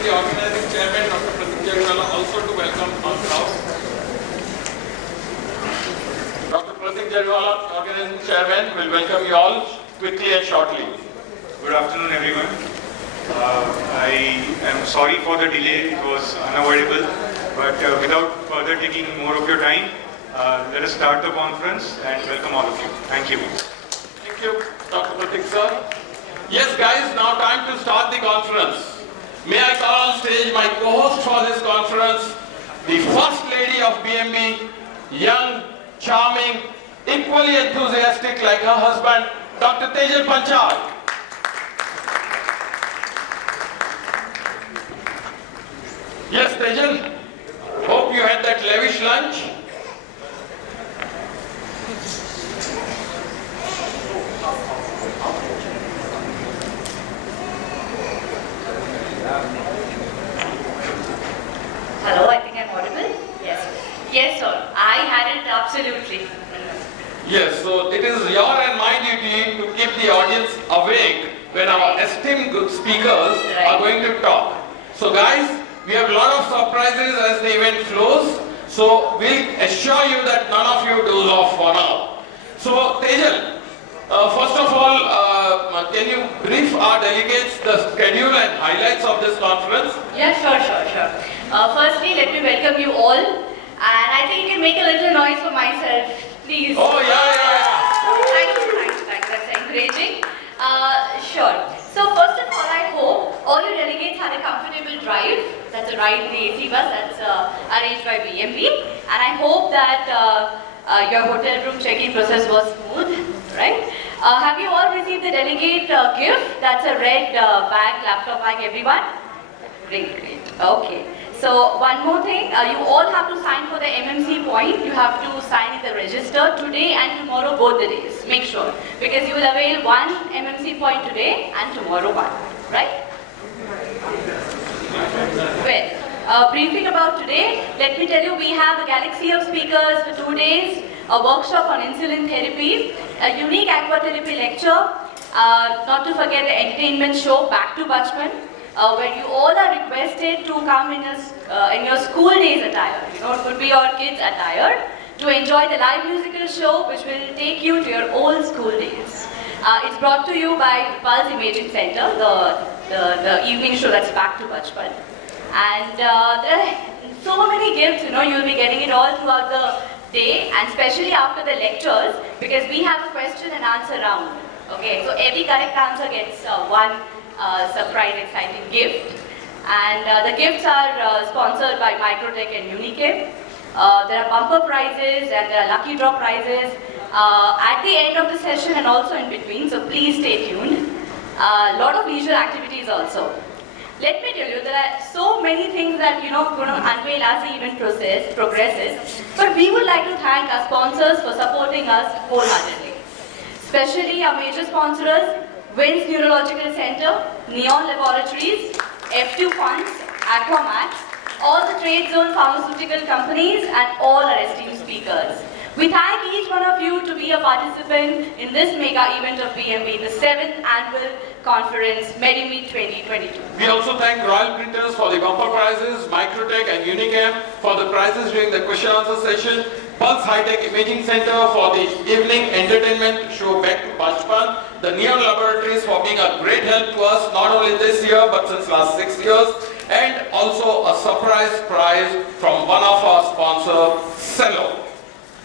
the organizing chairman, Dr. Pratik Jagwala, also to welcome our crowd. Dr. Pratik Jagwala, organizing chairman, will welcome you all quickly and shortly. Good afternoon, everyone. I am sorry for the delay. It was unavoidable. But without further taking more of your time, let us start the conference and welcome all of you. Thank you. Thank you, Dr. Pratik sir. Yes, guys, now time to start the conference. May I call on stage my co-host for this conference, the First Lady of BMB, young, charming, equally enthusiastic like her husband, Dr. Tejal Panchal. Yes, Tejal, hope you had that lavish lunch. Hello, I think I'm audible? Yes. Yes, sir. I had it absolutely. Yes, so it is your and my duty to keep the audience awake when our esteemed speakers are going to talk. So guys, we have a lot of surprises as the event flows. So we'll assure you that none of you doze off for now. So Tejal, first of all, can you brief our delegates the schedule and highlights of this conference? Yeah, sure. Firstly, let me welcome you all. And I think you can make a little noise for myself, please. Oh, yeah. Thanks. That's encouraging. Sure. So first of all, I hope all your delegates had a comfortable drive. That's a ride in the AC bus that's arranged by BMB. And I hope that your hotel room check-in process was smooth, right? Have you all received the delegate gift? That's a red bag, laptop bag, everyone? Great. Okay. So one more thing, you all have to sign for the MMC point. You have to sign in the register today and tomorrow, both the days. Make sure. Because you will avail one MMC point today and tomorrow one. Right? Well, briefing about today. Let me tell you, we have a galaxy of speakers for 2 days. A workshop on insulin therapy. A unique aqua therapy lecture. Not to forget the entertainment show, Back to Bachpan. Where you all are requested to come in your school days attire. You know, it could be your kids' attire to enjoy the live musical show which will take you to your old school days. It's brought to you by Pulse Imaging Center, the evening show that's Back to Bachpan. And there are so many gifts, you know, you'll be getting it all throughout the day and especially after the lectures because we have a question and answer round. Okay, so every correct answer gets one surprise, exciting gift. And the gifts are sponsored by Microtech and Unichem. There are bumper prizes and there are lucky draw prizes at the end of the session and also in between, so please stay tuned. A lot of leisure activities also. Let me tell you, there are so many things that going to unveil as the event progresses, but we would like to thank our sponsors for supporting us wholeheartedly. Especially our major sponsors, Wins Neurological Center, Neon Laboratories, F2 Funds, Aquamax, all the trade zone pharmaceutical companies and all our esteemed speakers. We thank each one of you to be a participant in this mega event of BMB, the 7th annual conference, MediMeet 2022. We also thank Royal Printers for the bumper prizes, Microtech and Unichem for the prizes during the question answer session, Pulse High Tech Imaging Center for the evening entertainment show Back to Bachpan, the Neon Laboratories for being a great help to us not only this year but since last 6 years, and also a surprise prize from one of our sponsors, Cello.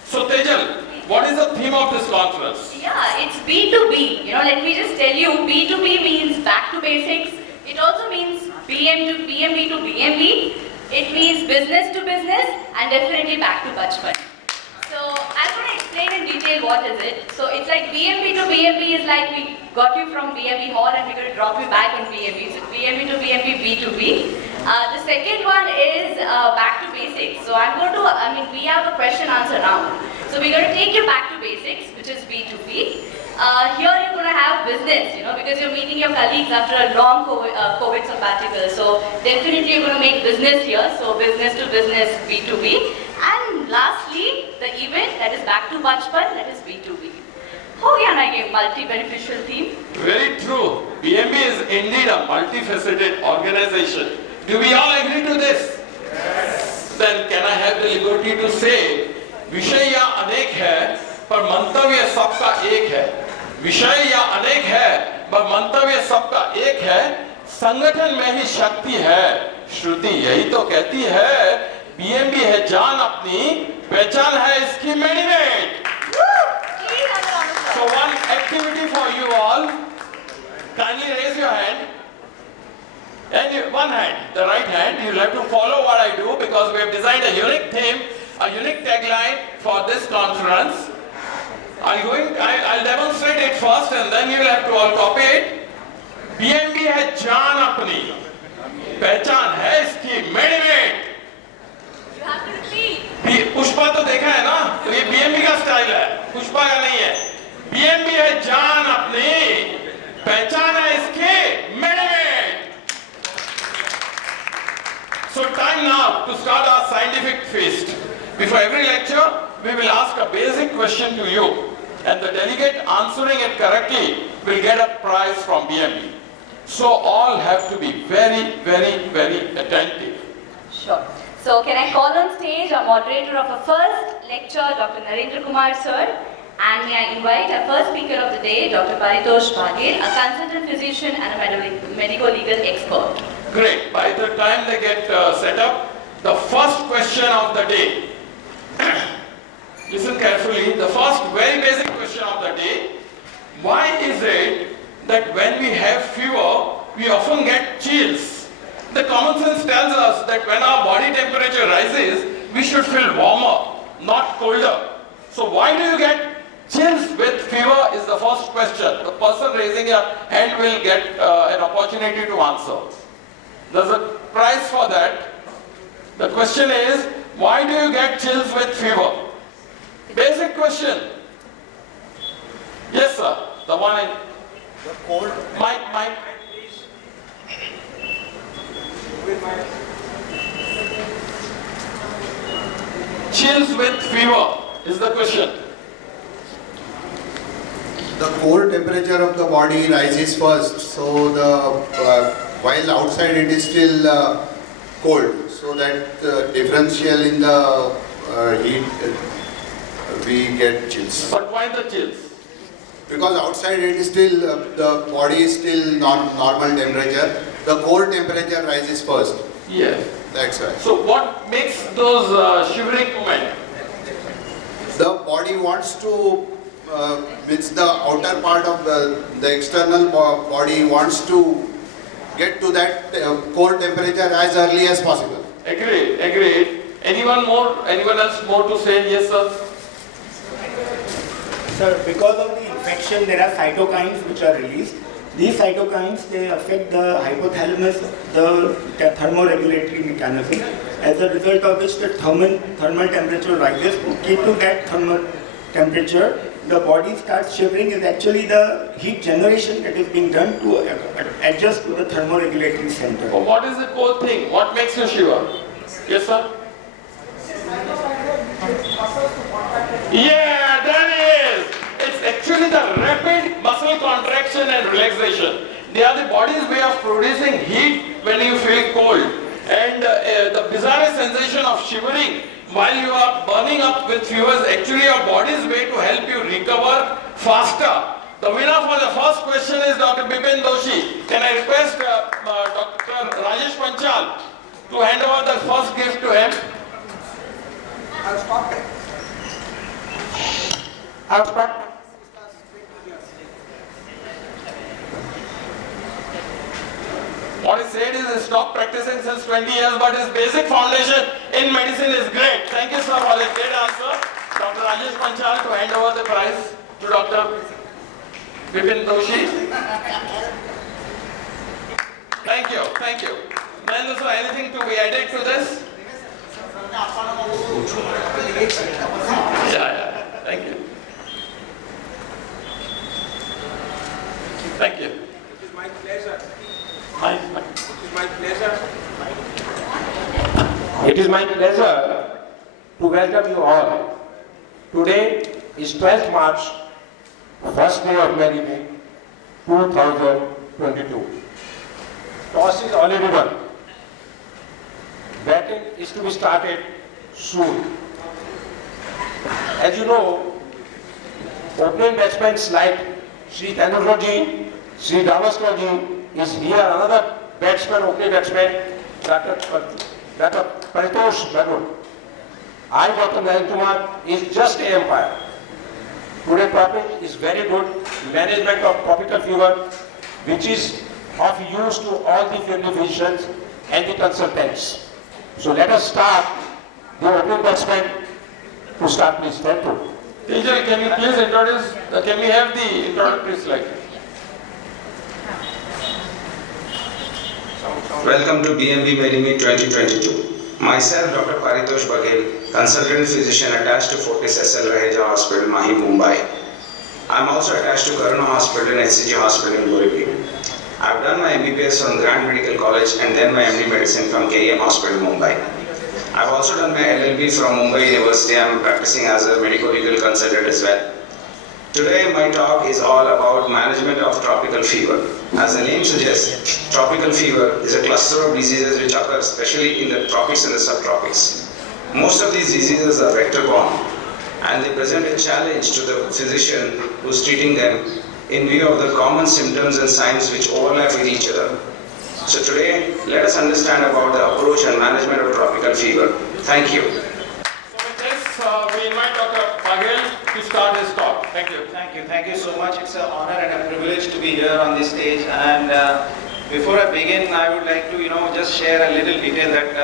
So Tejal, what is the theme of this conference? Yeah, it's B2B. Let me just tell you, B2B means back to basics. It also means BMB to BMB. It means business to business and definitely back to Bachpan. So I'm going to explain in detail what is it. So it's like BMB to BMB is like we got you from BMB hall and we're going to drop you back on BMB. So BMB to BMB, B2B. The second one is back to basics. So we have a question answer round. So we're going to take you back to basics, which is B2B. Here you're going to have business, because you're meeting your colleagues after a long COVID sabbatical. So definitely you're going to make business here. So business to business, B2B. And lastly, the event that is back to Bachpan, that is B2B. Oh yeah, multi-beneficial theme. Very true. BMB is indeed a multifaceted organization Do we all agree to this? Then can I have the liberty to say, विषय या अनेक है पर मंतव्य सबका एक है. विषय या अनेक है पर मंतव्य सबका एक है. संगठन में ही शक्ति है. श्रुति यही तो कहती है, बीएमबी है जान अपनी, पहचान है इसकी mandate. So one activity for you all. Kindly raise your hand. And one hand, the right hand, you'll have to follow what I do because we have designed a unique theme, a unique tagline for this conference. I'll demonstrate it first and then you'll have to all copy it. BMB है जान अपनी, पहचान है इसकी mandate. You have to repeat. Pushpa तो देखा है ना, तो ये BMB का स्टाइल है, पुष्पा का नहीं है. BMB है जान अपनी, पहचान है इसकी mandate. So time now to start our scientific feast. Before every lecture, we will ask a basic question to you, and the delegate answering it correctly will get a prize from BMB. So all have to be very, very, very attentive. Sure. So can I call on stage our moderator of our first lecture, Dr. Narendra Kumar sir, and may I invite our first speaker of the day, Dr. Paritosh Baghel, a consultant physician and a medico-legal expert. Great. By the time they get set up, the first question of the day. Listen carefully. The first very basic question of the day. Why is it that when we have fever, we often get chills? The common sense tells us that when our body temperature rises, we should feel warmer, not colder. So why do you get chills with fever is the first question. The person raising a hand will get an opportunity to answer. There's a prize for that. The question is, why do you get chills with fever? Basic question. Yes, sir. The one in The cold. Mike. Chills with fever is the question. The core temperature of the body rises first, so while outside it is still cold, so that differential in the heat we get chills. But why the chills? Because outside it is still the body is still normal temperature. The core temperature rises first. Yes. That's why. So what makes those shivering movement? The body wants to. It's the outer part of the external body wants to get to that core temperature as early as possible. Agreed. Anyone else more to say? Yes, sir. Sir, because of the infection, there are cytokines which are released. These cytokines, they affect the hypothalamus, the thermoregulatory mechanism, as a result of which the thermal temperature rises. Due to that thermal temperature, the body starts shivering. Is actually the heat generation that is being done to adjust to the thermoregulatory center. But what is the core thing? What makes you shiver? Yes, sir? Yeah, that is! It's actually the rapid muscle contraction and relaxation. They are the body's way of producing heat when you feel cold. And the bizarre sensation of shivering while you are burning up with fever is actually your body's way to help you recover faster. The winner for the first question is Dr. Bipin Doshi. Can I request Dr. Rajesh Panchal to hand over the first gift to him? I'll stop it. What he said is he stopped practicing since 20 years, but his basic foundation in medicine is great. Thank you, sir, for the great answer. Dr. Rajesh Panchal to hand over the prize to Dr. Bipin Doshi. Thank you. Mahendra sir, anything to be added to this? Yeah. Thank you. It is my pleasure. It is my pleasure to welcome you all. Today is 12th March, first day of Merry Week 2022. Toss is already done. batting is to be started soon. As you know, opening batsmen like Sri Tendulkar ji, Sri Gavaskar ji is here. Another batsman, opening batsman, Dr. Paritosh Bagur. I, Dr. Nayan Kumar, is just an umpire. Today's topic is very good, management of tropical fever, which is of use to all the family physicians and the consultants. So let us start the opening batsman to start, please. Thank you. Teacher, can you please introduce, can we have the introductory slide? Welcome to BMB Medimit 2022. Myself, Dr. Paritosh Baghel, consultant physician attached to Fortis SL Raheja Hospital, Mahi, Mumbai. I am also attached to Karuna Hospital and HCG Hospital in Borivali. I have done my MBBS from Grand Medical College and then my MD Medicine from KEM Hospital, Mumbai. I have also done my LLB from Mumbai University. I am practicing as a medico-legal consultant as well. Today my talk is all about management of tropical fever. As the name suggests, tropical fever is a cluster of diseases which occur especially in the tropics and the subtropics. Most of these diseases are vector-borne and they present a challenge to the physician who is treating them in view of the common symptoms and signs which overlap with each other. So today, let us understand about the approach and management of tropical fever. Thank you. So with this, we invite Dr. Baghel to start his talk. Thank you. Thank you so much. It's an honor and a privilege to be here on this stage. And before I begin, I would like to, just share a little detail that,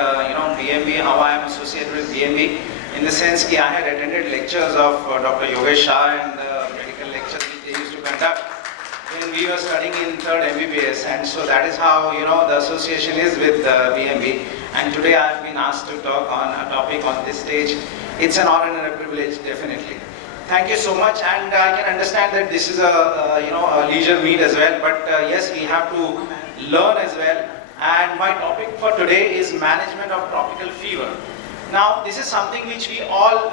BMB, how I am associated with BMB, in the sense that I had attended lectures of Dr. Yogesh Shah and the medical lectures which they used to conduct when we were studying in 3rd MBBS. And so that is how, the association is with BMB. And today I have been asked to talk on a topic on this stage. It's an honor and a privilege, definitely. Thank you so much, and I can understand that this is a leisure meet as well, but yes, we have to learn as well. And my topic for today is management of tropical fever. Now, this is something which we all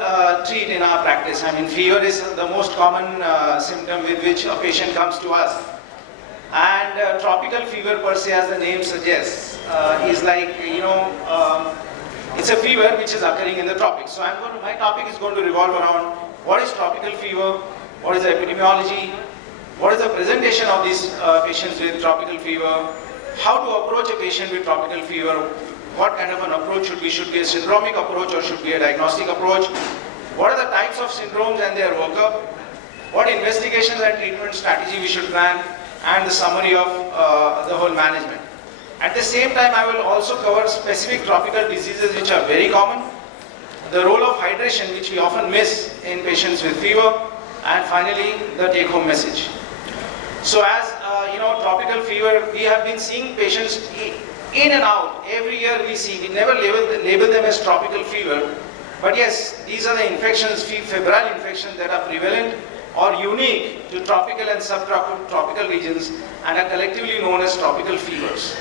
treat in our practice. I mean, fever is the most common symptom with which a patient comes to us. And tropical fever per se, as the name suggests, is like, it's a fever which is occurring in the tropics. So my topic is going to revolve around what is tropical fever, what is the epidemiology, what is the presentation of these patients with tropical fever, how to approach a patient with tropical fever, what kind of an approach should be a syndromic approach or should be a diagnostic approach, what are the types of syndromes and their workup, what investigations and treatment strategy we should plan, and the summary of the whole management. At the same time, I will also cover specific tropical diseases which are very common, the role of hydration which we often miss in patients with fever, and finally the take-home message. So as tropical fever, we have been seeing patients in and out. Every year we never label them as tropical fever, but yes, these are the infections, febrile infections that are prevalent or unique to tropical and subtropical regions and are collectively known as tropical fevers.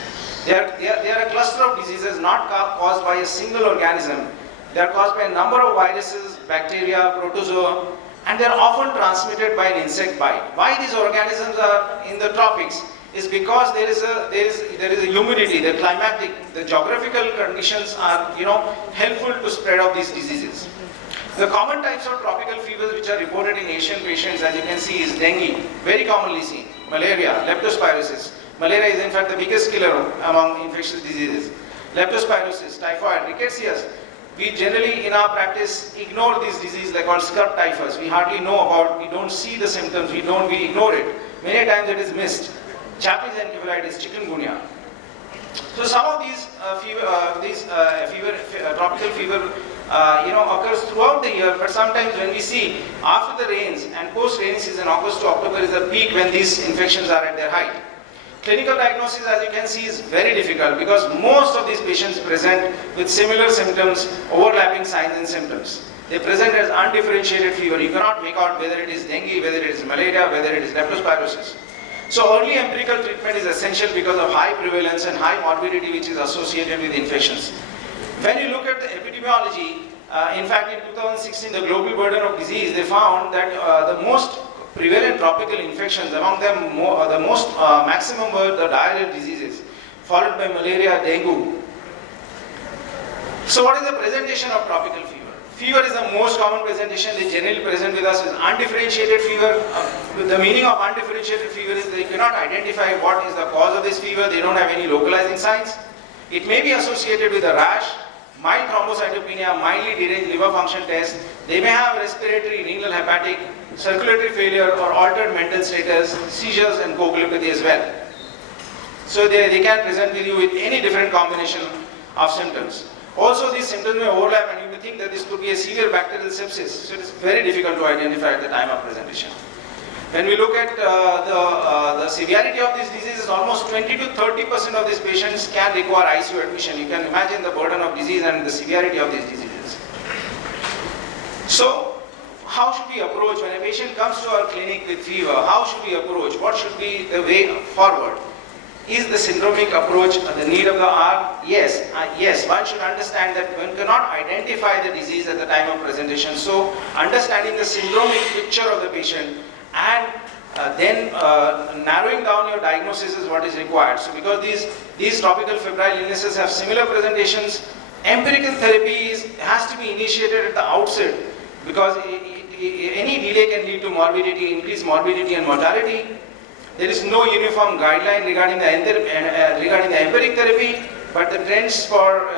They are a cluster of diseases not caused by a single organism. They are caused by a number of viruses, bacteria, protozoa, and they are often transmitted by an insect bite. Why these organisms are in the tropics is because there is a humidity, the climatic, the geographical conditions are helpful to spread of these diseases. The common types of tropical fevers which are reported in Asian patients, as you can see, is dengue, very commonly seen, malaria, leptospirosis. Malaria is in fact the biggest killer among infectious diseases. Leptospirosis, typhoid, rickettsias. We generally in our practice ignore these diseases like called scurf typhus. We hardly know about, we don't see the symptoms, we ignore it. Many times it is missed. Japanese encephalitis, chikungunya. So some of these tropical fever occurs throughout the year, but sometimes when we see after the rains and post rainy season, August to October is the peak when these infections are at their height. Clinical diagnosis, as you can see, is very difficult because most of these patients present with similar symptoms, overlapping signs and symptoms. They present as undifferentiated fever. You cannot make out whether it is dengue, whether it is malaria, whether it is leptospirosis. So early empirical treatment is essential because of high prevalence and high morbidity which is associated with infections. When you look at the epidemiology, in fact in 2016 the global burden of disease, they found that the most prevalent tropical infections, among them the most maximum were the diarrheal diseases, followed by malaria, dengue. So what is the presentation of tropical fever? Fever is the most common presentation. They generally present with us with undifferentiated fever. The meaning of undifferentiated fever is they cannot identify what is the cause of this fever. They don't have any localizing signs. It may be associated with a rash, mild thrombocytopenia, mildly deranged liver function test. They may have respiratory, renal, hepatic, circulatory failure or altered mental status, seizures and coagulopathy as well. So they can present with you with any different combination of symptoms. Also, these symptoms may overlap and you may think that this could be a severe bacterial sepsis. So it is very difficult to identify at the time of presentation. When we look at the severity of this disease, almost 20 to 30% of these patients can require ICU admission. You can imagine the burden of disease and the severity of these diseases. So, how should we approach when a patient comes to our clinic with fever? How should we approach? What should be the way forward? Is the syndromic approach the need of the hour? Yes. Yes, one should understand that one cannot identify the disease at the time of presentation. So, understanding the syndromic picture of the patient and then narrowing down your diagnosis is what is required. So, because these tropical febrile illnesses have similar presentations, empirical therapy has to be initiated at the outset because any delay can lead to morbidity, increased morbidity and mortality. There is no uniform guideline regarding the empiric therapy, but the trends for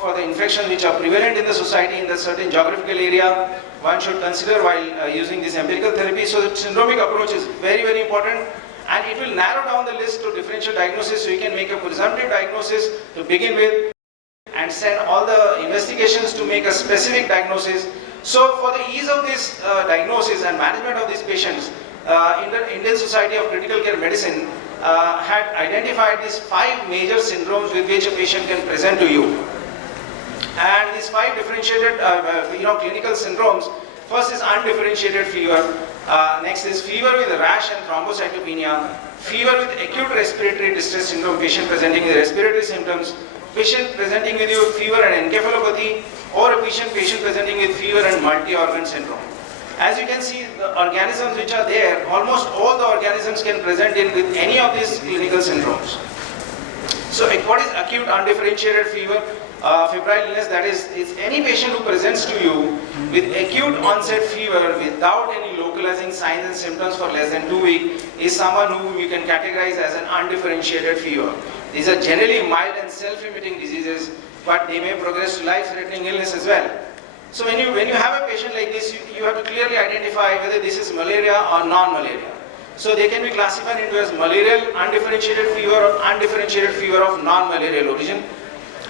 for the infections which are prevalent in the society in the certain geographical area, one should consider while using this empirical therapy. So the syndromic approach is very, very important, and it will narrow down the list to differential diagnosis, so you can make a presumptive diagnosis to begin with, and send all the investigations to make a specific diagnosis. So for the ease of this diagnosis and management of these patients, Indian Society of Critical Care Medicine had identified these 5 major syndromes with which a patient can present to you. And these 5 differentiated clinical syndromes, first is undifferentiated fever, next is fever with rash and thrombocytopenia, fever with acute respiratory distress syndrome, patient presenting with respiratory symptoms, patient presenting with you fever and encephalopathy, or a patient presenting with fever and multi-organ syndrome. As you can see, the organisms which are there, almost all the organisms can present in with any of these clinical syndromes. So what is acute undifferentiated fever? Febrile illness, that is any patient who presents to you with acute onset fever without any localizing signs and symptoms for less than 2 weeks is someone who you can categorize as an undifferentiated fever. These are generally mild and self-limiting diseases, but they may progress to life-threatening illness as well. So when you have a patient like this, you have to clearly identify whether this is malaria or non-malaria. So they can be classified into as malarial undifferentiated fever or undifferentiated fever of non-malarial origin.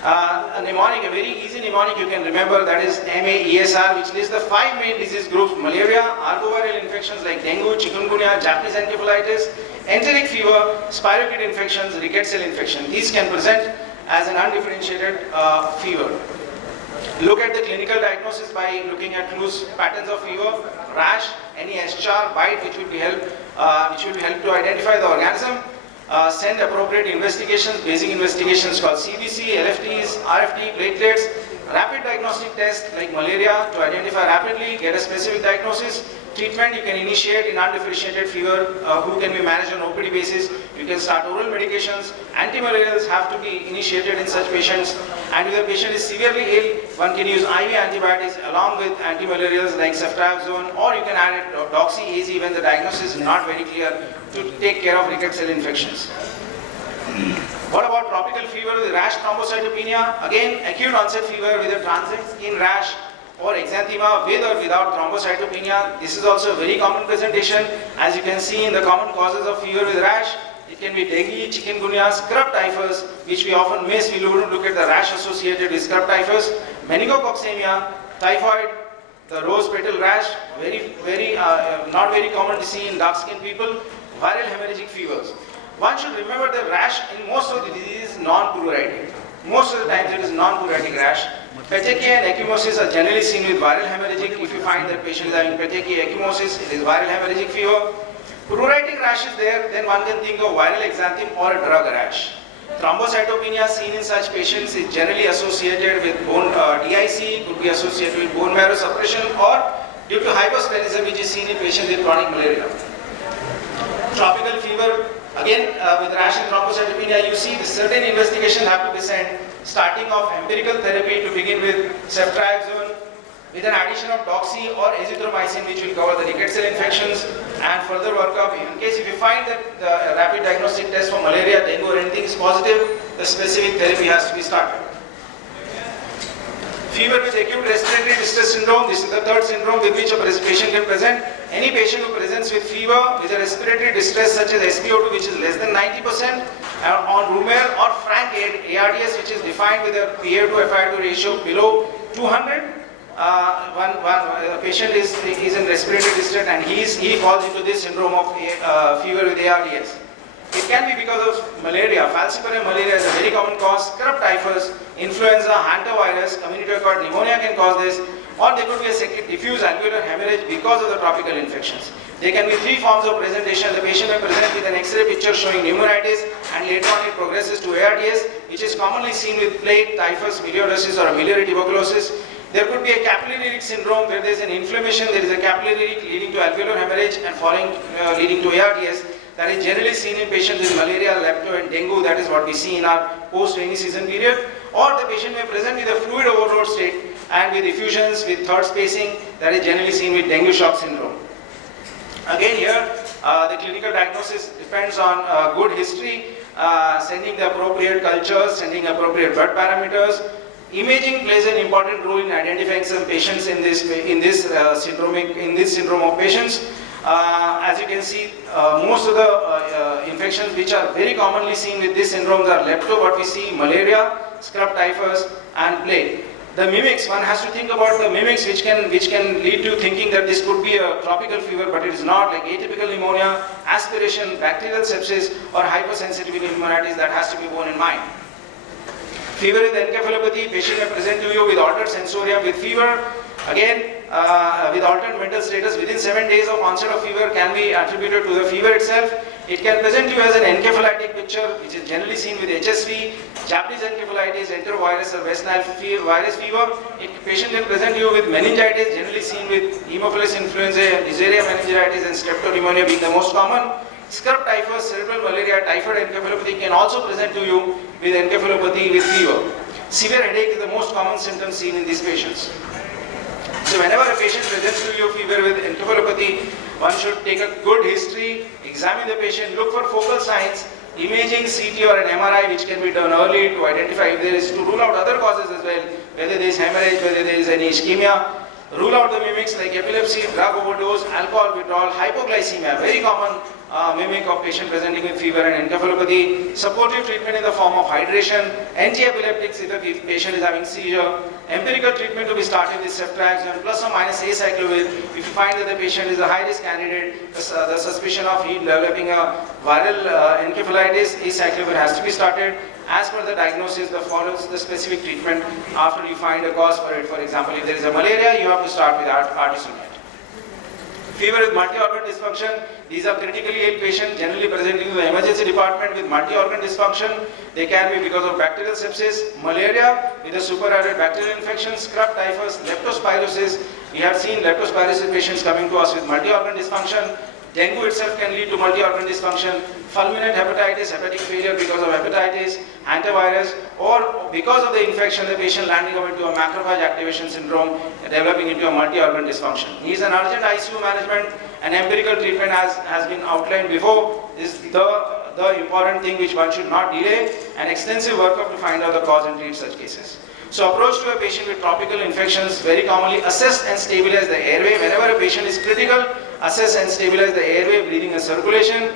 A mnemonic, a very easy mnemonic you can remember, that is MAESR, which lists the 5 main disease groups: malaria, arboviral infections like dengue, chikungunya, Japanese encephalitis, enteric fever, spirochete infections, rickets cell infection. These can present as an undifferentiated fever. Look at the clinical diagnosis by looking at clues, patterns of fever, rash, any eschar, bite, which will help to identify the organism. Send appropriate investigations, basic investigations called CBC, LFTs, RFT, platelets, rapid diagnostic tests like malaria to identify rapidly, get a specific diagnosis. Treatment you can initiate in undifferentiated fever, who can be managed on OPD basis. You can start oral medications. Antimalarials have to be initiated in such patients. And if the patient is severely ill, one can use IV antibiotics along with antimalarials like ceftriaxone, or you can add it doxy-AZ when the diagnosis is not very clear to take care of rickets cell infections. What about tropical fever with rash thrombocytopenia? Again, acute onset fever with a transient skin rash or exanthema with or without thrombocytopenia. This is also a very common presentation. As you can see in the common causes of fever with rash, it can be dengue, chikungunya, scrub typhus, which we often miss. We look at the rash associated with scrub typhus, meningococcemia, typhoid, the rose petal rash, not very common to see in dark-skinned people, viral hemorrhagic fevers. One should remember that rash in most of the diseases is non-pruritic. Most of the times it is non-pruritic rash. Petechia and ecchymosis are generally seen with viral hemorrhagic. If you find that patient is having petechia, ecchymosis, it is viral hemorrhagic fever. Pruritic rash is there, then one can think of viral exanthem or a drug rash. Thrombocytopenia seen in such patients is generally associated with bone DIC, could be associated with bone marrow suppression, or due to hypersplenism, which is seen in patients with chronic malaria. Tropical fever, again with rash and thrombocytopenia, you see the certain investigations have to be sent. starting of empirical therapy to begin with ceftriaxone, with an addition of doxy or azithromycin, which will cover the rickettsial infections, and further workup. In case if you find that the rapid diagnostic test for malaria, dengue or anything is positive, the specific therapy has to be started. Fever with acute respiratory distress syndrome, this is the third syndrome with which a patient can present. Any patient who presents with fever with a respiratory distress such as SpO2 which is less than 90%, on Roumel or frank ARDS which is defined with a PaO2 FiO2 ratio below 200, one patient is in respiratory distress and he falls into this syndrome of fever with ARDS. It can be because of malaria. Falciparum malaria is a very common cause. Scrub typhus, influenza, hantavirus, community-acquired pneumonia can cause this, or there could be a second diffuse alveolar hemorrhage because of the tropical infections. There can be three forms of presentation. The patient may present with an X-ray picture showing pneumonitis, and later on it progresses to ARDS, which is commonly seen with plague, typhus, melioidosis, or miliary tuberculosis. There could be a capillary leak syndrome where there is an inflammation, there is a capillary leak leading to alveolar hemorrhage and leading to ARDS. That is generally seen in patients with malaria, lepto and dengue. That is what we see in our post-rainy season period. Or the patient may present with a fluid overload state and with effusions, with third spacing. That is generally seen with dengue shock syndrome. Again here, the clinical diagnosis depends on good history, sending the appropriate cultures, sending appropriate blood parameters. Imaging plays an important role in identifying some patients in this syndrome of patients. As you can see, most of the infections which are very commonly seen with this syndromes are lepto, what we see, malaria, scrub typhus and plague. The mimics, one has to think about the mimics which can lead to thinking that this could be a tropical fever, but it is not, like atypical pneumonia, aspiration, bacterial sepsis or hypersensitivity pneumonitis. That has to be borne in mind. Fever with encephalopathy, patient may present to you with altered sensorium with fever. Again, with altered mental status within 7 days of onset of fever can be attributed to the fever itself. It can present you as an encephalitic picture, which is generally seen with HSV, Japanese encephalitis, enterovirus or West Nile virus fever. Patient can present you with meningitis, generally seen with Haemophilus influenzae, Neisseria meningitis and streptopneumonia being the most common. Scrub typhus, cerebral malaria, typhoid encephalopathy can also present to you with encephalopathy with fever. Severe headache is the most common symptom seen in these patients. So whenever a patient presents to you fever with encephalopathy, one should take a good history, examine the patient, look for focal signs, imaging, CT or an MRI which can be done early to identify if there is, to rule out other causes as well, whether there is hemorrhage, whether there is any ischemia. Rule out the mimics like epilepsy, drug overdose, alcohol withdrawal, hypoglycemia, very common mimic of patient presenting with fever and encephalopathy. Supportive treatment in the form of hydration, anti-epileptics if the patient is having seizure. Empirical treatment to be started with ceftriaxone plus or minus acyclovir. If you find that the patient is a high-risk candidate, the suspicion of he developing a viral encephalitis, acyclovir has to be started. As per the diagnosis, follows the specific treatment after you find a cause for it. For example, if there is a malaria, you have to start with artesunate. Fever with multi-organ dysfunction. These are critically ill patients generally presenting to the emergency department with multi-organ dysfunction. They can be because of bacterial sepsis, malaria with a superadded bacterial infection, scrub typhus, leptospirosis. We have seen leptospirosis patients coming to us with multi-organ dysfunction. Dengue itself can lead to multi-organ dysfunction, fulminant hepatitis, hepatic failure because of hepatitis, hantavirus, or because of the infection, the patient landing up into a macrophage activation syndrome, developing into a multi-organ dysfunction. Needs an urgent ICU management, and empirical treatment has been outlined before is the important thing which one should not delay, and extensive workup to find out the cause and treat such cases. So approach to a patient with tropical infections, very commonly assess and stabilize the airway. Whenever a patient is critical, assess and stabilize the airway, breathing and circulation.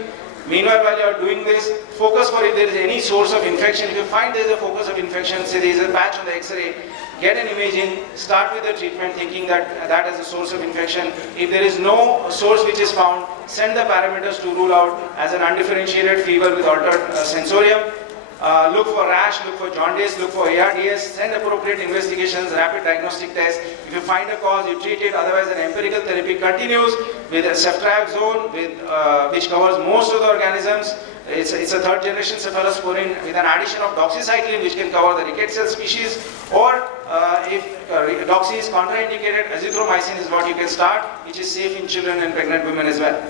Meanwhile, while you are doing this, focus for if there is any source of infection. If you find there is a focus of infection, say there is a patch on the X-ray, get an imaging, start with the treatment thinking that is a source of infection. If there is no source which is found, send the parameters to rule out as an undifferentiated fever with altered sensorium. Look for rash, look for jaundice, look for ARDS, send appropriate investigations, rapid diagnostic tests. If you find a cause, you treat it, otherwise an empirical therapy continues with a ceftriaxone, which covers most of the organisms. It's a third generation cephalosporin with an addition of doxycycline which can cover the rickettsial species, or if doxy is contraindicated, azithromycin is what you can start, which is safe in children and pregnant women as well.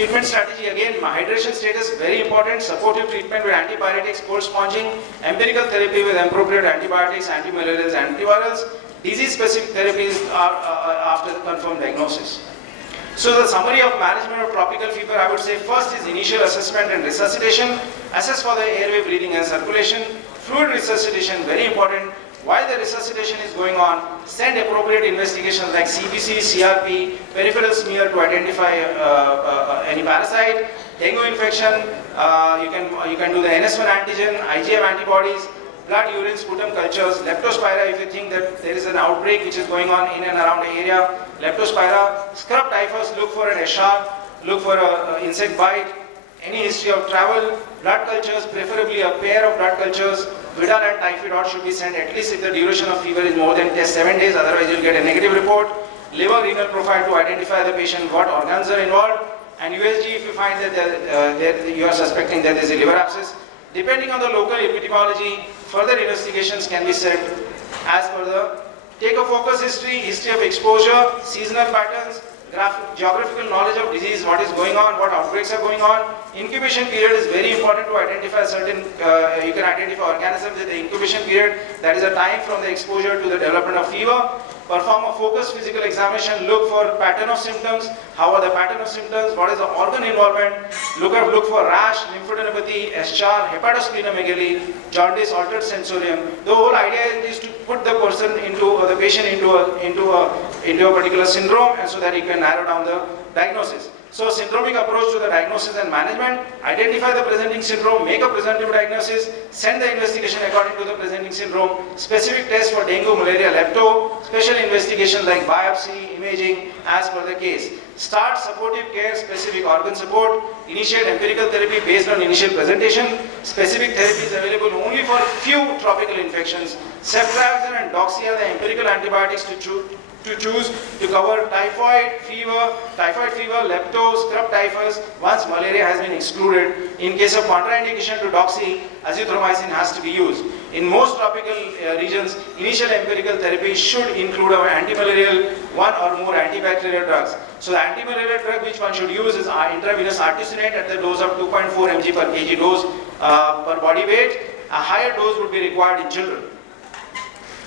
Treatment strategy, again, hydration status, very important. Supportive treatment with antipyretics, cold sponging, empirical therapy with appropriate antibiotics, antimalarials, antivirals. Disease-specific therapies are after the confirmed diagnosis. So the summary of management of tropical fever, I would say first is initial assessment and resuscitation. Assess for the airway, breathing and circulation. Fluid resuscitation, very important. While the resuscitation is going on, send appropriate investigations like CBC, CRP, peripheral smear to identify any parasite. Dengue infection, you can do the NS1 antigen, IgM antibodies, blood, urine, sputum cultures, leptospira if you think that there is an outbreak which is going on in and around the area. Leptospira, scrub typhus, look for an SR, look for an insect bite, any history of travel, blood cultures, preferably a pair of blood cultures. Vidal and typhoid should be sent at least if the duration of fever is more than 7 days, otherwise you will get a negative report. Liver renal profile to identify the patient, what organs are involved, and USG if you find that you are suspecting that there is a liver abscess. Depending on the local epidemiology, further investigations can be set as per the take a focus history, history of exposure, seasonal patterns, geographical knowledge of disease, what is going on, what outbreaks are going on. Incubation period is very important to identify certain, you can identify organisms in the incubation period, that is a time from the exposure to the development of fever. Perform a focused physical examination, look for pattern of symptoms, how are the pattern of symptoms, what is the organ involvement, look for rash, lymphadenopathy, eschar, hepatosplenomegaly, jaundice, altered sensorium. The whole idea is to put the person the patient into a particular syndrome, and so that he can narrow down the diagnosis. So syndromic approach to the diagnosis and management, identify the presenting syndrome, make a presumptive diagnosis, send the investigation according to the presenting syndrome, specific tests for dengue, malaria, lepto, special investigations like biopsy, imaging as per the case. Start supportive care, specific organ support, initiate empirical therapy based on initial presentation. Specific therapy is available only for few tropical infections. Ceftriaxone and doxy are the empirical antibiotics to choose to cover typhoid fever, lepto, scrub typhus once malaria has been excluded. In case of contraindication to doxy, azithromycin has to be used. In most tropical regions, initial empirical therapy should include an antimalarial, one or more antibacterial drugs. So the antimalarial drug which one should use is intravenous artesunate at the dose of 2.4 mg per kg dose per body weight. A higher dose would be required in children.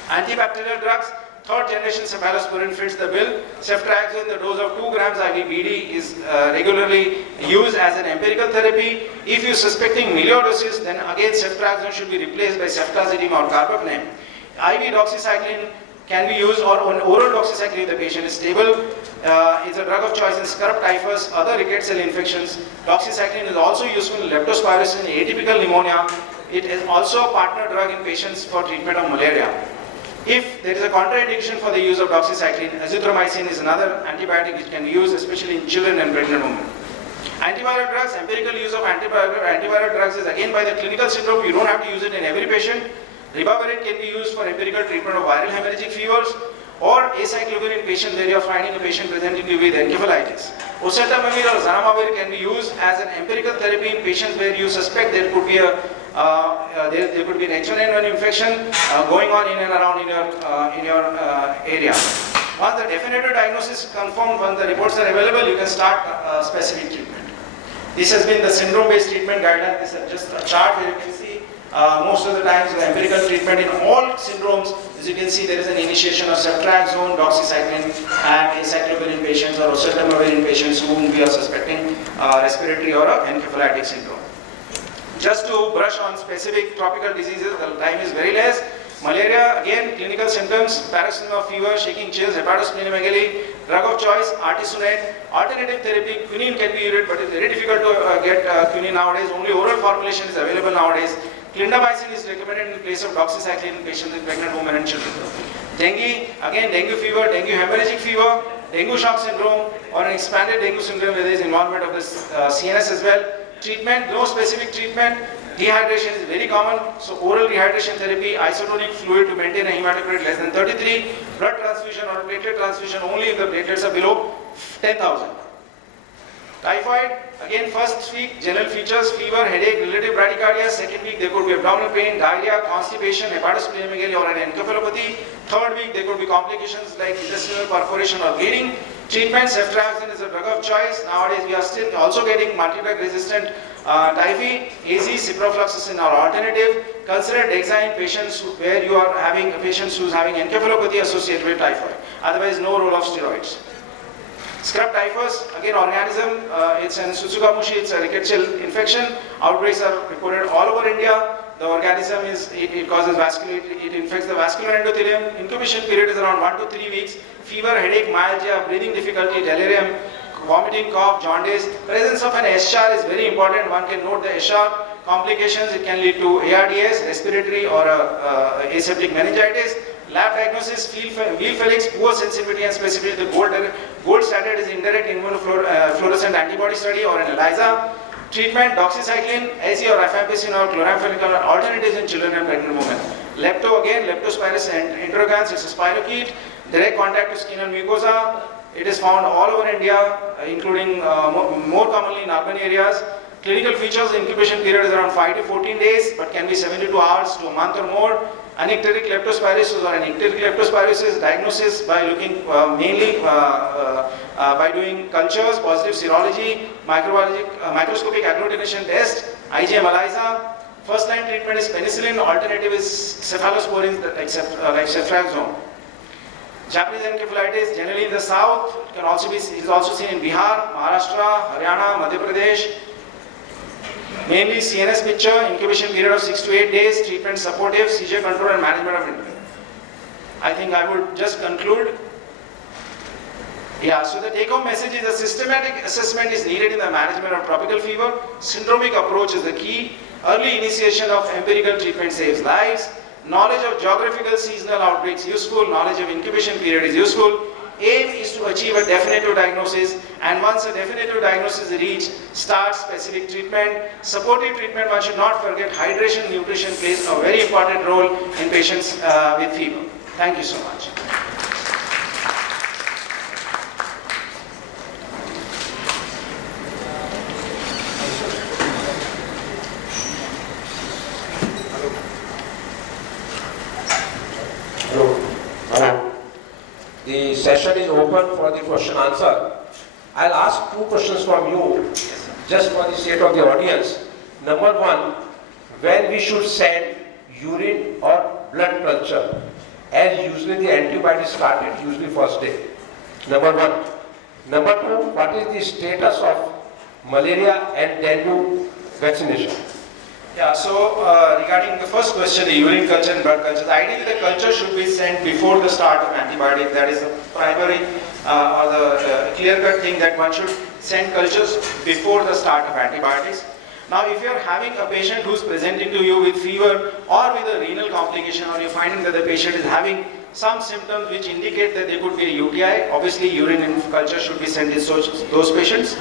Antibacterial drugs, third generation cephalosporin fits the bill. Ceftriaxone, the dose of 2 grams IV BD is regularly used as an empirical therapy. If you are suspecting melioidosis, then again ceftriaxone should be replaced by ceftazidime or carbapenem. IV doxycycline can be used, or on oral doxycycline if the patient is stable. It's a drug of choice in scrub typhus, other rickets cell infections. Doxycycline is also useful in leptospirosis and atypical pneumonia. It is also a partner drug in patients for treatment of malaria. If there is a contraindication for the use of doxycycline, azithromycin is another antibiotic which can be used especially in children and pregnant women. Antiviral drugs, empirical use of antiviral drugs is again by the clinical syndrome. You don't have to use it in every patient. Ribavirin can be used for empirical treatment of viral hemorrhagic fevers, or acyclovir in patients where you are finding a patient presenting with encephalitis. Oseltamivir or zanamivir can be used as an empirical therapy in patients where you suspect there could be an H1N1 infection going on in and around in your area. Once the definitive diagnosis is confirmed, once the reports are available, you can start specific treatment. This has been the syndrome-based treatment guideline. This is just a chart where you can see most of the times the empirical treatment in all syndromes. As you can see, there is an initiation of ceftriaxone, doxycycline, and acyclovir in patients, or oseltamivir in patients whom we are suspecting respiratory or encephalitic syndrome. Just to brush on specific tropical diseases, the time is very less. Malaria, again, clinical symptoms, paroxysmal fever, shaking chills, hepatosplenomegaly, drug of choice, artesunate. Alternative therapy, quinine can be used, but it's very difficult to get quinine nowadays. Only oral formulation is available nowadays. Clindamycin is recommended in place of doxycycline in patients with pregnant women and children. Dengue, again, dengue fever, dengue hemorrhagic fever, dengue shock syndrome, or an expanded dengue syndrome where there is involvement of the CNS as well. Treatment, no specific treatment. Dehydration is very common, so oral dehydration therapy, isotonic fluid to maintain a hematocrit less than 33, blood transfusion or platelet transfusion only if the platelets are below 10,000. Typhoid, again first week general features, fever, headache, relative bradycardia. Second week there could be abdominal pain, diarrhea, constipation, hepatosplenomegaly or an encephalopathy. Third week there could be complications like intestinal perforation or bleeding. Treatment, ceftriaxone is a drug of choice. Nowadays we are still also getting multi-drug resistant typhi, AZ, ciprofloxacin are alternative. Consider DEXA in patients where you are having patients who is having encephalopathy associated with typhoid. Otherwise no role of steroids. Scrub typhus, again organism, it's an Tsutsugamushi, it's a rickettsial infection. Outbreaks are reported all over India. The organism it causes vascular, it infects the vascular endothelium. Incubation period is around 1 to 3 weeks. Fever, headache, myalgia, breathing difficulty, delirium, vomiting, cough, jaundice. Presence of an SR is very important. One can note the SR. Complications, it can lead to ARDS, respiratory or aseptic meningitis. Lab diagnosis, wheel Felix, poor sensitivity and specificity. The gold standard is indirect immunofluorescent antibody study or an ELISA. Treatment, doxycycline, AC or rifampicin or chloramphenicol are alternatives in children and pregnant women. Lepto again, Leptospirus interrogans, it's a spirochete. Direct contact to skin and mucosa. It is found all over India, including more commonly in urban areas. Clinical features, the incubation period is around 5 to 14 days, but can be 72 hours to a month or more. Anicteric leptospirosis or an icteric leptospirosis, diagnosis by looking mainly by doing cultures, positive serology, microscopic agglutination test, IgM ELISA. First line treatment is penicillin, alternative is cephalosporins like ceftriaxone. Japanese encephalitis, generally in the south, is also seen in Bihar, Maharashtra, Haryana, Madhya Pradesh. Mainly CNS picture, incubation period of 6 to 8 days, treatment supportive, seizure control and management of it. I think I would just conclude. Yeah, so the take-home message is a systematic assessment is needed in the management of tropical fever. Syndromic approach is the key. Early initiation of empirical treatment saves lives. Knowledge of geographical seasonal outbreaks useful. Knowledge of incubation period is useful. Aim is to achieve a definitive diagnosis, and once a definitive diagnosis is reached, start specific treatment. Supportive treatment, one should not forget hydration, nutrition plays a very important role in patients with fever. Thank you so much. The session is open for the question answer. I'll ask 2 questions from you, just for the sake of the audience. Number 1, when we should send urine or blood culture, as usually the antibiotics started, usually first day. Number 1. Number 2, what is the status of malaria and dengue vaccination? Yeah, so regarding the first question, the urine culture and blood culture, ideally the culture should be sent before the start of antibiotic. That is the primary or the clear-cut thing, that one should send cultures before the start of antibiotics. Now, if you are having a patient who is presenting to you with fever or with a renal complication, or you're finding that the patient is having some symptoms which indicate that there could be a UTI, obviously urine and culture should be sent to those patients.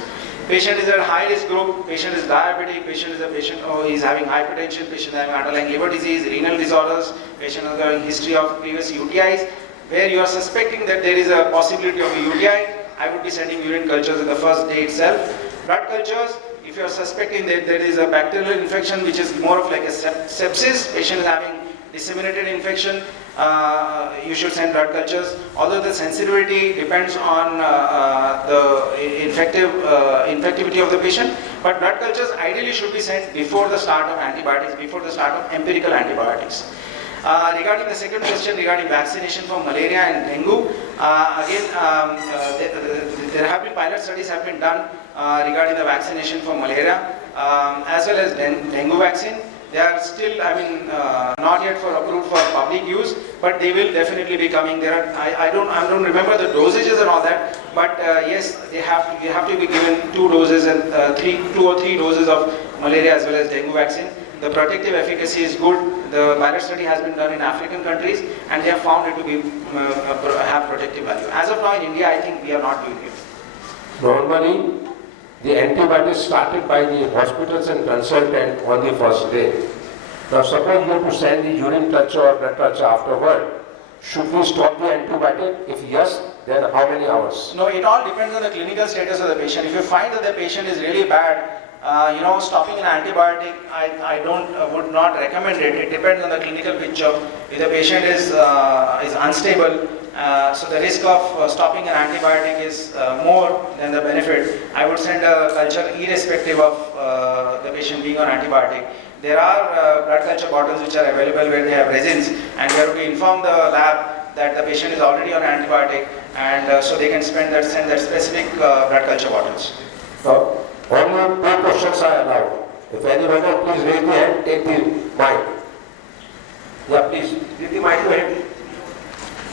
Patient is at high risk group, patient is diabetic, patient is a patient who is having hypertension, patient is having underlying liver disease, renal disorders, patient has got a history of previous UTIs, where you are suspecting that there is a possibility of a UTI, I would be sending urine cultures in the first day itself. Blood cultures, if you are suspecting that there is a bacterial infection which is more of like a sepsis, patient is having disseminated infection, you should send blood cultures. Although the sensitivity depends on the infectivity of the patient, but blood cultures ideally should be sent before the start of antibiotics, before the start of empirical antibiotics. Regarding the second question regarding vaccination for malaria and dengue, there have been pilot studies have been done regarding the vaccination for malaria as well as dengue vaccine. They are still, not yet approved for public use, but they will definitely be coming. There are, I don't remember the dosages and all that, but yes, you have to be given 2 doses and 2 or 3 doses of malaria as well as dengue vaccine. The protective efficacy is good. The pilot study has been done in African countries, and they have found it to be have protective value. As of now in India, I think we are not doing it. Normally, the antibiotics started by the hospitals and consultant on the first day. Now suppose you have to send the urine culture or blood culture afterward. should we stop the antibiotic? If yes, then how many hours? No, it all depends on the clinical status of the patient. If you find that the patient is really bad, stopping an antibiotic, I would not recommend it. It depends on the clinical picture. If the patient is unstable, so the risk of stopping an antibiotic is more than the benefit. I would send a culture irrespective of the patient being on antibiotic. There are blood culture bottles which are available where they have resins, and we have to inform the lab that the patient is already on antibiotic, and so they can send that specific blood culture bottles. Only 2 questions are allowed. If anyone please raise the hand, take the mic. Yeah, please, give the mic to him.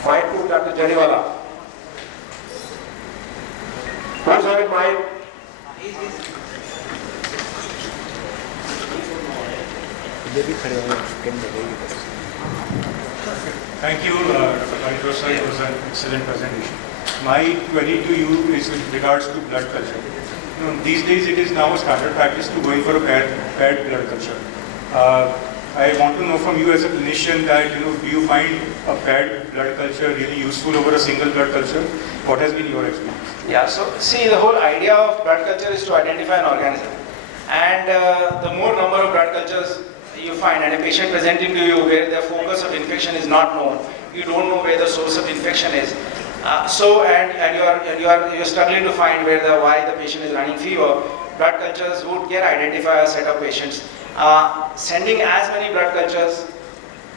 Mic to Dr. Jariwala. Who's having mic? Thank you, Dr. Paritosh sir. It was an excellent presentation. My query to you is with regards to blood culture. These days it is now a standard practice to going for a paired blood culture. I want to know from you as a clinician that, do you find a paired blood culture really useful over a single blood culture? What has been your experience? Yeah, so see, the whole idea of blood culture is to identify an organism. And the more number of blood cultures you find, and a patient presenting to you where the focus of infection is not known, you don't know where the source of infection is. You're struggling to find why the patient is running fever. Blood cultures would get identify a set of patients. Sending as many blood cultures,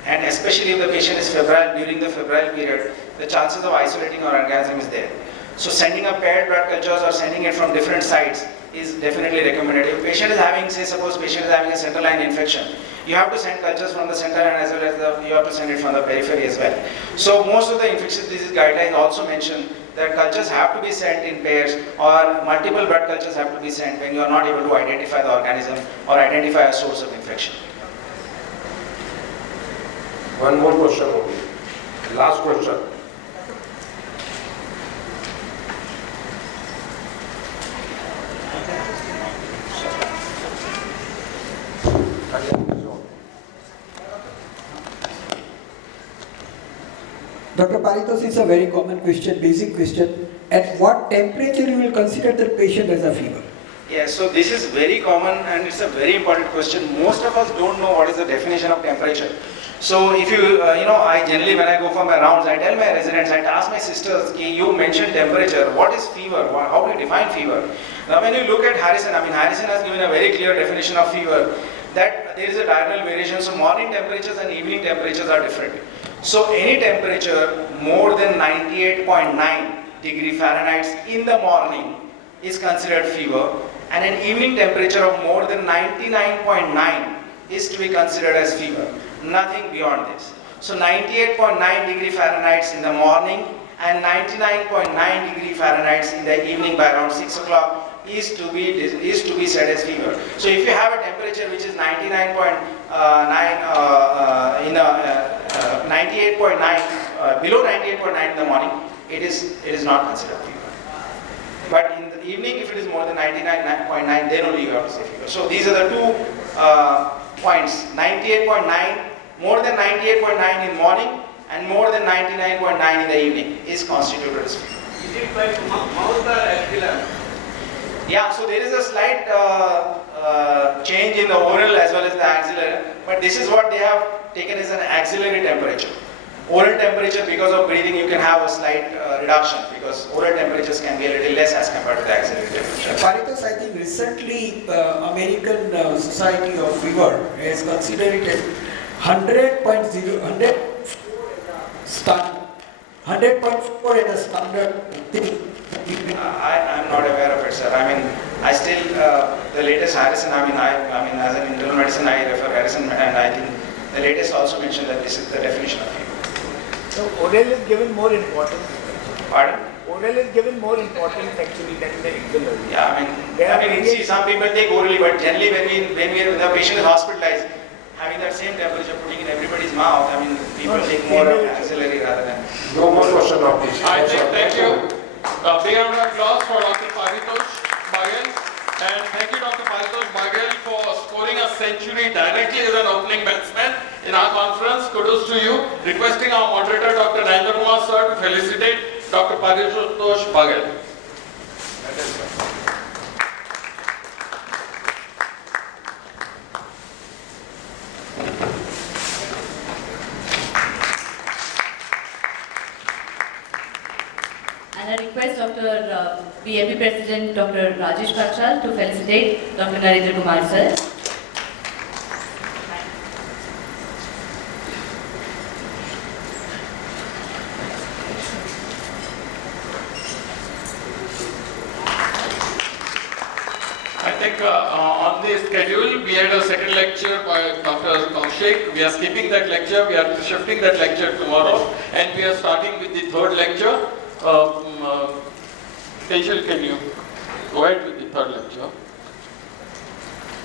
and especially if the patient is febrile during the febrile period, the chances of isolating an organism is there. So sending a paired blood cultures or sending it from different sites is definitely recommended. If patient is having, suppose patient is having a central line infection, you have to send cultures from the center and as well as you have to send it from the periphery as well. So most of the infectious disease guidelines also mention that cultures have to be sent in pairs or multiple blood cultures have to be sent when you are not able to identify the organism or identify a source of infection. One more question only. Last question. Dr. Paritosh, it's a very common question, basic question. At what temperature you will consider the patient as a fever? Yeah, so this is very common and it's a very important question. Most of us don't know what is the definition of temperature. So if I generally when I go for my rounds, I tell my residents, I ask my sisters, you mentioned temperature, what is fever? How do you define fever? Now when you look at Harrison, Harrison has given a very clear definition of fever, that there is a diurnal variation, so morning temperatures and evening temperatures are different. So any temperature more than 98.9 degree Fahrenheit in the morning is considered fever, and an evening temperature of more than 99.9 is to be considered as fever. Nothing beyond this. So 98.9 degree Fahrenheit in the morning and 99.9 degree Fahrenheit in the evening by around 6 o'clock is to be said as fever. So if you have a temperature which is 98.9 below 98.9 in the morning, it is not considered fever. But in the evening, if it is more than 99.9, then only you have to say fever. So these are the two points: 98.9, more than 98.9 in morning, and more than 99.9 in the evening is constituted as fever. Is it like mouth or axilla? Yeah, so there is a slight change in the oral as well as the axillary, but this is what they have taken as an axillary temperature. Oral temperature, because of breathing, you can have a slight reduction because oral temperatures can be a little less as compared to the axillary temperature. Paritosh, I think recently American Society of Fever has considered it as 100.4 as a standard thing. I'm not aware of it, sir. I still, the latest Harrison, as an internal medicine, I refer Harrison, and I think the latest also mentioned that this is the definition of fever. So oral is given more importance. Pardon? Oral is given more importance actually than the axillary. Yeah, see, some people take orally, but generally when the patient is hospitalized, having that same temperature putting in everybody's mouth, people take more of axillary rather than. No more question of this. I think, thank you. Big round of applause for Dr. Paritosh Baghel, and thank you Dr. Paritosh Baghel for scoring a century directly as an opening batsman in our conference. Kudos to you. Requesting our moderator, Dr. Narendra Kumar sir, to felicitate Dr. Paritosh Baghel. And I request Dr. BMB President Dr. Rajesh Panchal to felicitate Dr. Narendra Kumar sir. I think on the schedule, we had a second lecture by Dr. Kaushik. We are skipping that lecture. We are shifting that lecture tomorrow. And we are starting with the third lecture. Tejal, can you go ahead with the third lecture?